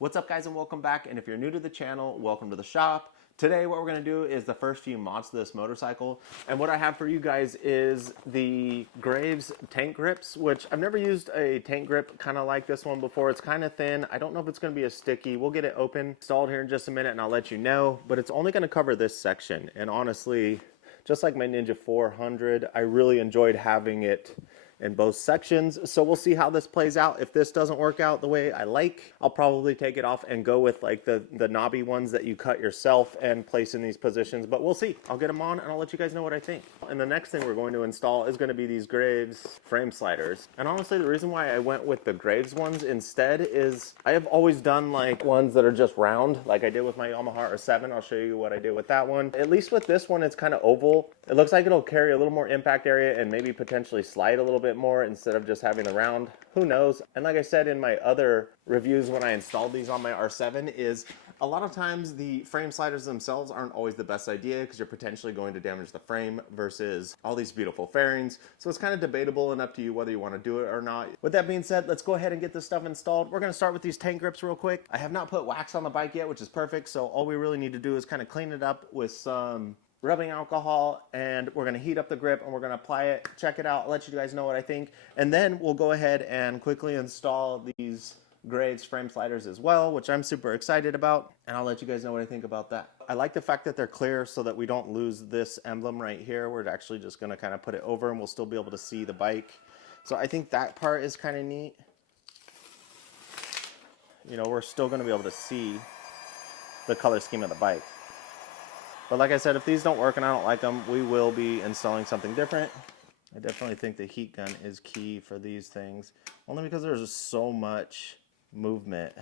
What's up guys and welcome back, and if you're new to the channel, welcome to the shop. Today what we're going to do is the first few mods to this motorcycle, and what I have for you guys is the Graves tank grips, which I've never used a tank grip kind of like this one before. It's kind of thin. I don't know if it's going to be as sticky. We'll get it open, installed here in just a minute, and I'll let you know, but it's only going to cover this section. And honestly, just like my Ninja 400, I really enjoyed having it in both sections. So we'll see how this plays out. If this doesn't work out the way I like, I'll probably take it off and go with like the knobby ones that you cut yourself and place in these positions, but we'll see. I'll get them on and I'll let you guys know what I think. And the next thing we're going to install is going to be these Graves frame sliders. And honestly, the reason why I went with the Graves ones instead is I have always done like ones that are just round, like I did with my Yamaha R7. I'll show you what I did with that one. At least with this one, it's kind of oval. It looks like it'll carry a little more impact area and maybe potentially slide a little bit more instead of just having a round. Who knows? And like I said in my other reviews when I installed these on my R7, is a lot of times the frame sliders themselves aren't always the best idea because you're potentially going to damage the frame versus all these beautiful fairings. So it's kind of debatable and up to you whether you want to do it or not. With that being said, let's go ahead and get this stuff installed. We're going to start with these tank grips real quick. I have not put wax on the bike yet, which is perfect. So all we really need to do is kind of clean it up with some rubbing alcohol, and we're going to heat up the grip and we're going to apply it, check it out, I'll let you guys know what I think, and then we'll go ahead and quickly install these Graves frame sliders as well, which I'm super excited about, and I'll let you guys know what I think about that. I like the fact that they're clear so that we don't lose this emblem right here. We're actually just going to kind of put it over and we'll still be able to see the bike. So I think that part is kind of neat. You know, we're still going to be able to see the color scheme of the bike. But like I said, if these don't work and I don't like them, we will be installing something different. I definitely think the heat gun is key for these things, only because there's just so much movement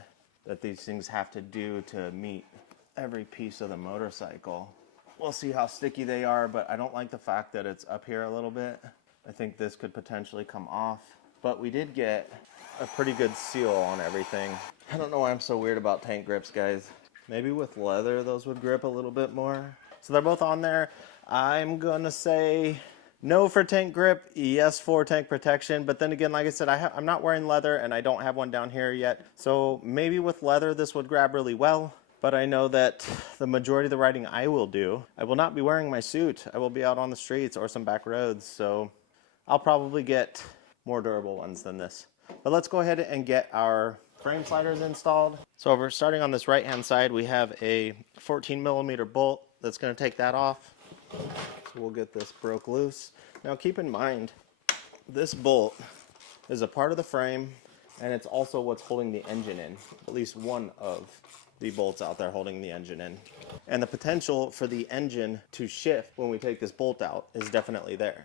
that these things have to do to meet every piece of the motorcycle. We'll see how sticky they are, but I don't like the fact that it's up here a little bit. I think this could potentially come off, but we did get a pretty good seal on everything. I don't know why I'm so weird about tank grips, guys. Maybe with leather, those would grip a little bit more. So they're both on there. I'm gonna say no for tank grip, yes for tank protection. But then again, like I said, I'm not wearing leather and I don't have one down here yet. So maybe with leather, this would grab really well. But I know that the majority of the riding I will do, I will not be wearing my suit. I will be out on the streets or some back roads. So I'll probably get more durable ones than this. But let's go ahead and get our frame sliders installed. So we're starting on this right hand side. We have a 14mm bolt that's going to take that off. So we'll get this broke loose. Now keep in mind, this bolt is a part of the frame and it's also what's holding the engine in. At least one of the bolts out there holding the engine in. And the potential for the engine to shift when we take this bolt out is definitely there.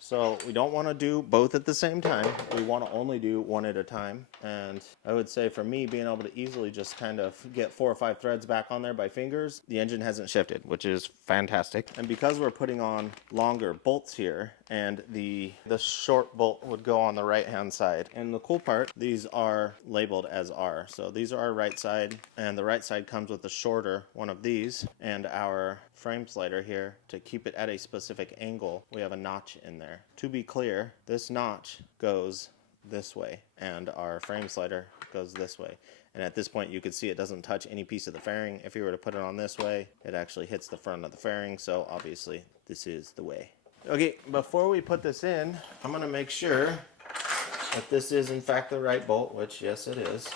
So we don't want to do both at the same time. We want to only do one at a time. And I would say for me, being able to easily just kind of get 4 or 5 threads back on there by fingers, the engine hasn't shifted, which is fantastic. And because we're putting on longer bolts here, and the short bolt would go on the right hand side. And the cool part, these are labeled as R. So these are our right side, and the right side comes with the shorter one of these, and our frame slider here, to keep it at a specific angle, we have a notch in there. To be clear, this notch goes this way and our frame slider goes this way. And at this point you can see it doesn't touch any piece of the fairing. If you were to put it on this way, it actually hits the front of the fairing, so obviously this is the way. Okay, before we put this in, I'm going to make sure that this is in fact the right bolt, which yes it is.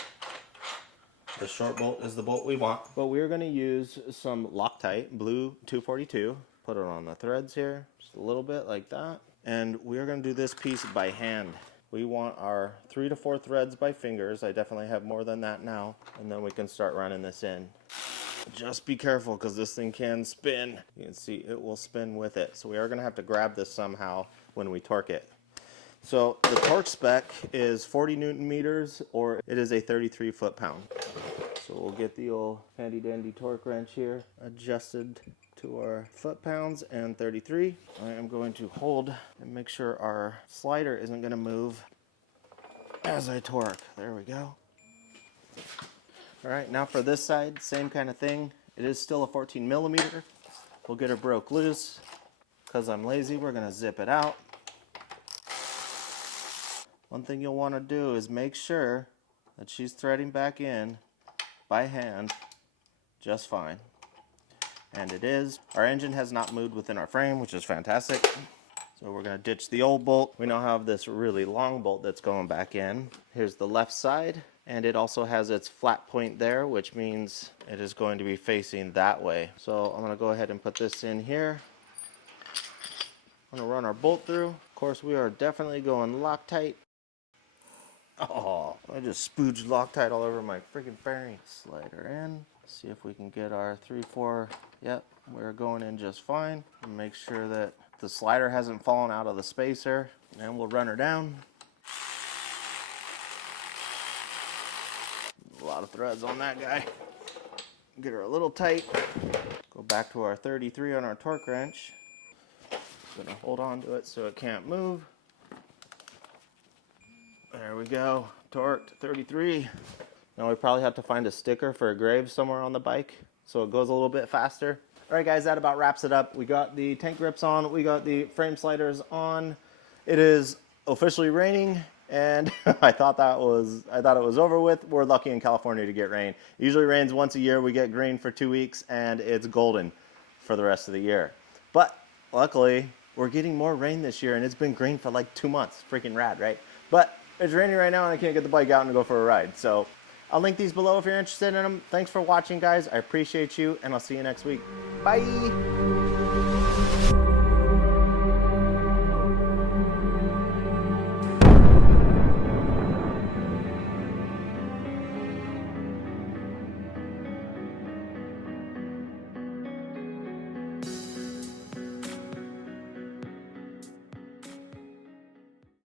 The short bolt is the bolt we want, but we're going to use some Loctite blue 242. Put it on the threads here, just a little bit like that. And we're going to do this piece by hand. We want our 3 to 4 threads by fingers. I definitely have more than that now. And then we can start running this in. Just be careful because this thing can spin. You can see it will spin with it. So we are going to have to grab this somehow when we torque it. So the torque spec is 40 Newton meters, or it is a 33 foot-pound. So we'll get the old handy dandy torque wrench here adjusted to our foot-pounds and 33. I am going to hold and make sure our slider isn't going to move as I torque. There we go. All right, now for this side, same kind of thing. It is still a 14mm. We'll get her broke loose. Because I'm lazy, we're going to zip it out. One thing you'll want to do is make sure that she's threading back in by hand just fine. And it is. Our engine has not moved within our frame, which is fantastic. So we're going to ditch the old bolt. We now have this really long bolt that's going back in. Here's the left side, and it also has its flat point there, which means it is going to be facing that way. So I'm going to go ahead and put this in here. I'm going to run our bolt through. Of course, we are definitely going Loctite. Oh, I just spooged Loctite all over my freaking fairing. Slide her in. See if we can get our 3/4. Yep, we're going in just fine. Make sure that the slider hasn't fallen out of the spacer, and we'll run her down. A lot of threads on that guy. Get her a little tight. Go back to our 33 on our torque wrench. Gonna hold on to it so it can't move. There we go, torqued 33. Now we probably have to find a sticker for a grave somewhere on the bike so it goes a little bit faster. All right guys, that about wraps it up. We got the tank grips on, we got the frame sliders on. It is officially raining, and I thought it was over with. We're lucky in California to get rain. It usually rains once a year. We get green for 2 weeks and it's golden for the rest of the year. But luckily, we're getting more rain this year, and it's been green for like 2 months. Freaking rad, right? But it's raining right now, and I can't get the bike out and go for a ride. So I'll link these below if you're interested in them. Thanks for watching, guys. I appreciate you, and I'll see you next week. Bye!